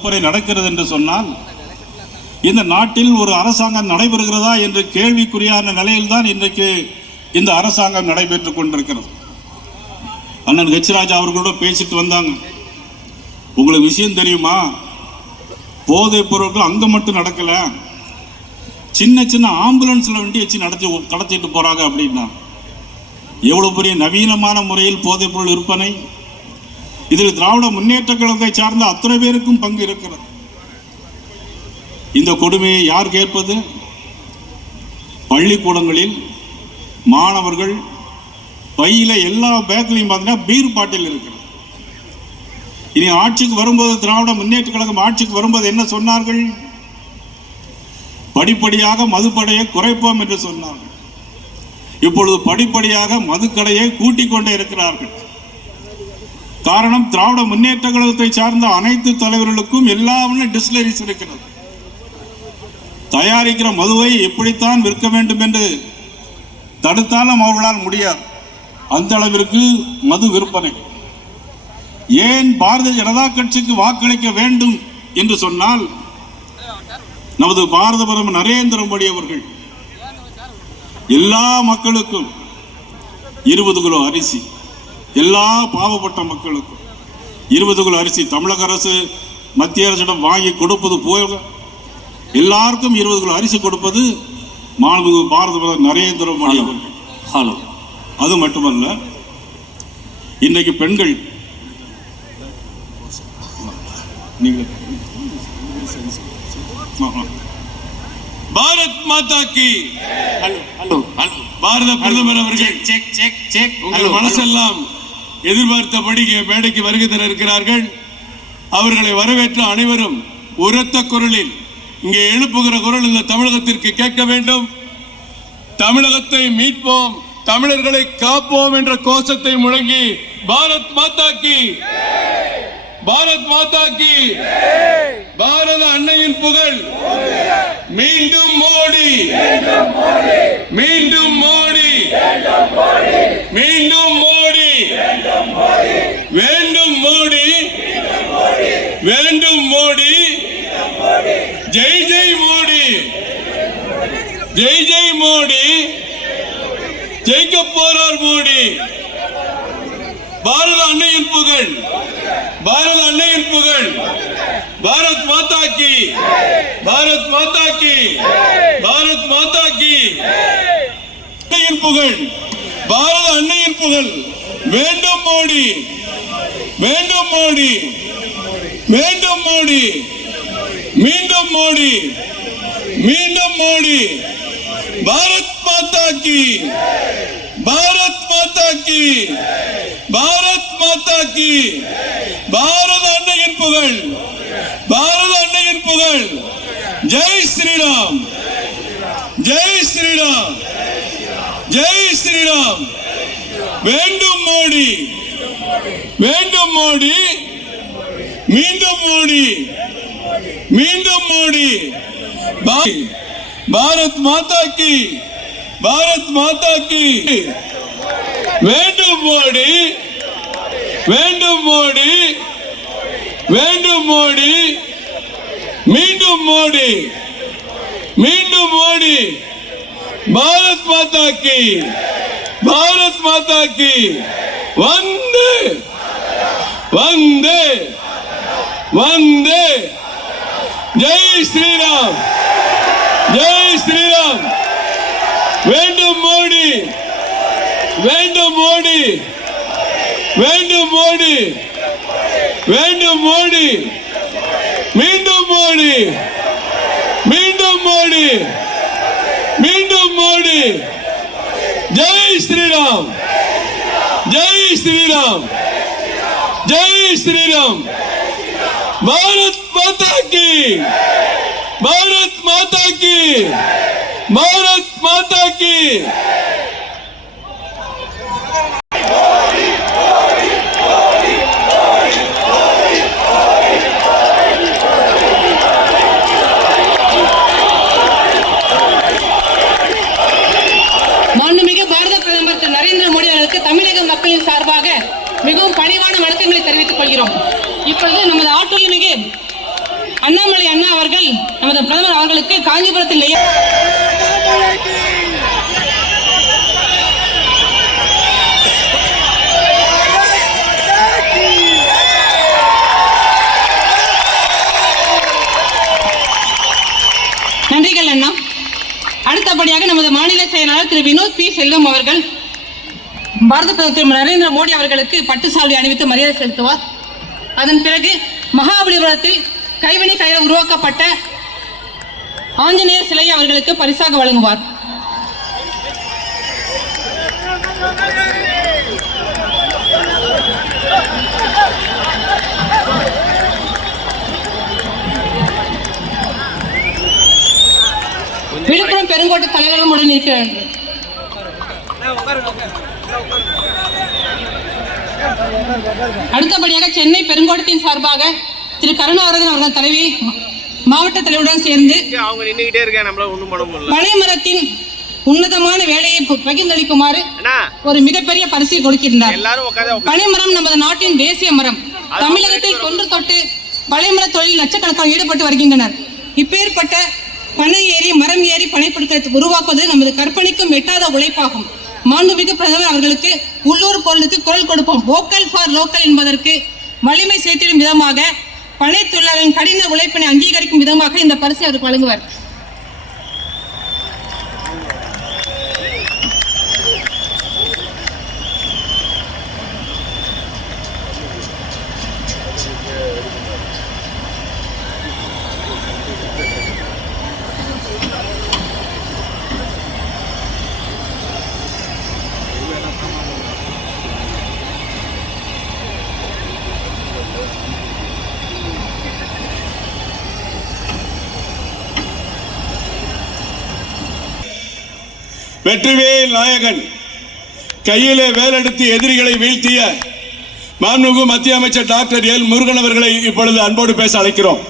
விற்பனை நடக்கிறது என்று சொன்னால் இந்த நாட்டில் ஒரு அரசாங்கம் நடைபெறுகிறதா என்று கேள்விக்குறியான நிலையில்தான் இன்றைக்கு இந்த அரசாங்கம் நடைபெற்றுக் கொண்டிருக்கிறது. அண்ணன் ஹெச்ராஜா அவர்களோட பேசிட்டு வந்தாங்க. உங்களுக்கு விஷயம் தெரியுமா? போதைப் பொருட்கள் அங்கே மட்டும் நடக்கல. சின்ன சின்ன ஆம்புலன்ஸில் வண்டி வச்சு நடத்தி கடத்திட்டு போகிறாங்க அப்படின்னா எவ்வளோ பெரிய நவீனமான முறையில் போதைப் பொருள் விற்பனை? இதில் திராவிட முன்னேற்ற கழகத்தை சார்ந்த அத்தனை பேருக்கும் பங்கு இருக்கிறது. இந்த கொடுமையை யார் கேட்பது? பள்ளிக்கூடங்களில் மாணவர்கள் பையில எல்லா பேக்லையும் பார்த்தீங்கன்னா பீர் பாட்டில் இருக்கிறது இனி ஆட்சிக்கு வரும்போது திராவிட முன்னேற்ற கழகம் ஆட்சிக்கு வரும்போது என்ன சொன்னார்கள்? படிப்படியாக மதுப்படையை குறைப்போம் என்று சொன்னார்கள். இப்பொழுது படிப்படியாக மதுக்கடையை கூட்டிக் கொண்டே இருக்கிறார்கள். காரணம் திராவிட முன்னேற்ற கழகத்தை சார்ந்த அனைத்து தலைவர்களுக்கும் எல்லாமே டிஸ்லரிஸ் இருக்கிறது. தயாரிக்கிற மதுவை எப்படித்தான் விற்க வேண்டும் என்று தடுத்தாலும் அவர்களால் முடியாது. அந்த அளவிற்கு மது விற்பனை. ஏன் பாரதிய ஜனதா கட்சிக்கு வாக்களிக்க வேண்டும் என்று சொன்னால் நமது பாரத பிரதமர் நரேந்திர மோடி அவர்கள் எல்லா மக்களுக்கும் இருபது கிலோ அரிசி எல்லா பாவப்பட்ட மக்களுக்கும் இருபது கிலோ அரிசி தமிழக அரசு மத்திய அரசிடம் வாங்கி கொடுப்பது போக எல்லாருக்கும் இருபது கிலோ அரிசி கொடுப்பது மாண்புமிகு பாரத பிரதமர் நரேந்திர மோடி அவர்கள். ஹலோ. அது மட்டுமல்ல இன்றைக்கு பெண்கள் நீங்களே. பாரத் மாதா கி. ஹலோ ஹலோ பாரத பிரதமர் அவர்கள். செக் செக் செக் உங்கள் மனசெல்லாம் எதிர்பார்த்தபடி மேடைக்கு வருகை தர இருக்கிறார்கள். அவர்களை வரவேற்ற அனைவரும் உரத்த குரலில் இங்கே எழுப்புகிற குரல் இந்த தமிழகத்திற்கு கேட்க வேண்டும். தமிழகத்தை மீட்போம் தமிழர்களை காப்போம் என்ற கோஷத்தை முழங்கி பாரத் மாதா கி பாரத் மாதா கி பாரத அன்னையின் புகழ் மீண்டும் மோடி மீண்டும் மோடி மீண்டும் மோடி வேண்டும் மோடி. வேண்டும் மோடி. ஜெய் ஜெய் மோடி. ஜெய் ஜெய் மோடி. ஜெயிக்க போறார் மோடி. பாரத அன்னையின் புகழ். பாரத அன்னையின் புகழ். பாரத் மாதா கி. பாரத் மாதா கி. பாரத் மாதா கி. அன்னையின் புகழ். பாரத அன்னையின் புகழ். வேண்டும் மோடி. வேண்டும் மோடி. வேண்டும் மோடி. மீண்டும் மோடி. மீண்டும் மோடி. பாரத் மாதா கி. பாரத் மாதா கி. பாரத் மாதா கி. பாரத அன்னையின் புகழ். பாரத அன்னையின் புகழ். ஜெய் ஸ்ரீராம். ஜெய் ஸ்ரீராம். ஜெய் ஸ்ரீராம். வேண்டும் மோடி வேண்டும் மோடி மீண்டும் மோடி மீண்டும் மோடி பாரத் மாதா கி. பாரத் மாதா கி. வேண்டும் மோடி வேண்டும் மோடி வேண்டும் மோடி மீண்டும் மோடி மீண்டும் மோடி பாரத் மாதா கி. பாரத் மாதா கி. வந்து. வந்து. வந்து. ஜெய் ஸ்ரீராம். ஜெய் ஸ்ரீராம். வேண்டும் மோடி. வேண்டும் மோடி. வேண்டும் மோடி. வேண்டும் மோடி. மீண்டும் மோடி. மீண்டும் மோடி. மீண்டும் மோடி. ஜெய் ஸ்ரீராம். ஜெய் ஸ்ரீராம் ஜெய் ஸ்ரீராம் பாரத் மாதா கி பாரத் மாதா கி பாரத் மாதா கி மாண்புமிகு பாரத பிரதமர் திரு நரேந்திர மோடி அவர்களுக்கு தமிழக மக்களின் சார்பாக மிகவும் பணிவான வணக்கங்களை தெரிவித்துக் கொள்கிறோம் இப்பொழுது நமது ஆற்றல் மிகு அண்ணாமலை அண்ணா அவர்கள் நமது பிரதமர் அவர்களுக்கு காஞ்சிபுரத்தில் நன்றிகள் அண்ணா. அடுத்தபடியாக நமது மாநில செயலாளர் திரு வினோத் பி. செல்வம் அவர்கள் பாரத பிரதமர் திரு நரேந்திர மோடி அவர்களுக்கு பட்டு சால்வை அணிவித்து மரியாதை செலுத்துவார். அதன் பிறகு மகாபலிபுரத்தில் கைவினை கையில் உருவாக்கப்பட்ட ஆஞ்சநேயர் சிலையை அவர்களுக்கு பரிசாக வழங்குவார். விழுப்புரம் பெருங்கோட்டை தலைவர்களும் உடன் இருக்கிறார்கள். அடுத்தபடியாக சென்னை பெருங்கோட்டத்தின் சார்பாக திரு கருணாகரன் அவர்கள் தலைவி மாவட்ட தலைவருடன் சேர்ந்து அவங்க நின்னுகிட்டே இருக்கேன் நம்மளால ஒண்ணும் பண்ண முடியல. பனை மரத்தின் உன்னதமான வேலையை பகிர்ந்தளிக்குமாறு ஒரு மிகப்பெரிய பரிசை கொடுக்கின்றார். பனைமரம் நமது நாட்டின் தேசிய மரம். தமிழகத்தில் தொன்று தொட்டு பனைமர தொழில் லட்சக்கணக்கான ஈடுபட்டு வருகின்றனர். இப்பேற்பட்ட பனை ஏறி மரம் ஏறி பனைப்படுத்த உருவாக்குவது நமது கற்பனைக்கும் எட்டாத உழைப்பாகும். மாண்புமிகு பிரதமர் அவர்களுக்கு உள்ளூர் பொருளுக்கு குரல் கொடுப்போம். வோக்கல் ஃபார் லோக்கல் என்பதற்கு வலிமை சேர்த்திடும் விதமாக பனை தொழிலாளர்களின் கடின உழைப்பினை அங்கீகரிக்கும் விதமாக இந்த பரிசு அவருக்கு வழங்குவார். வெற்றிவேல் நாயகன் கையிலே வேலெடுத்து எதிரிகளை வீழ்த்திய மாண்புமிகு மத்திய அமைச்சர் டாக்டர் எல் முருகன் அவர்களை இப்பொழுது அன்போடு பேச அழைக்கிறோம்.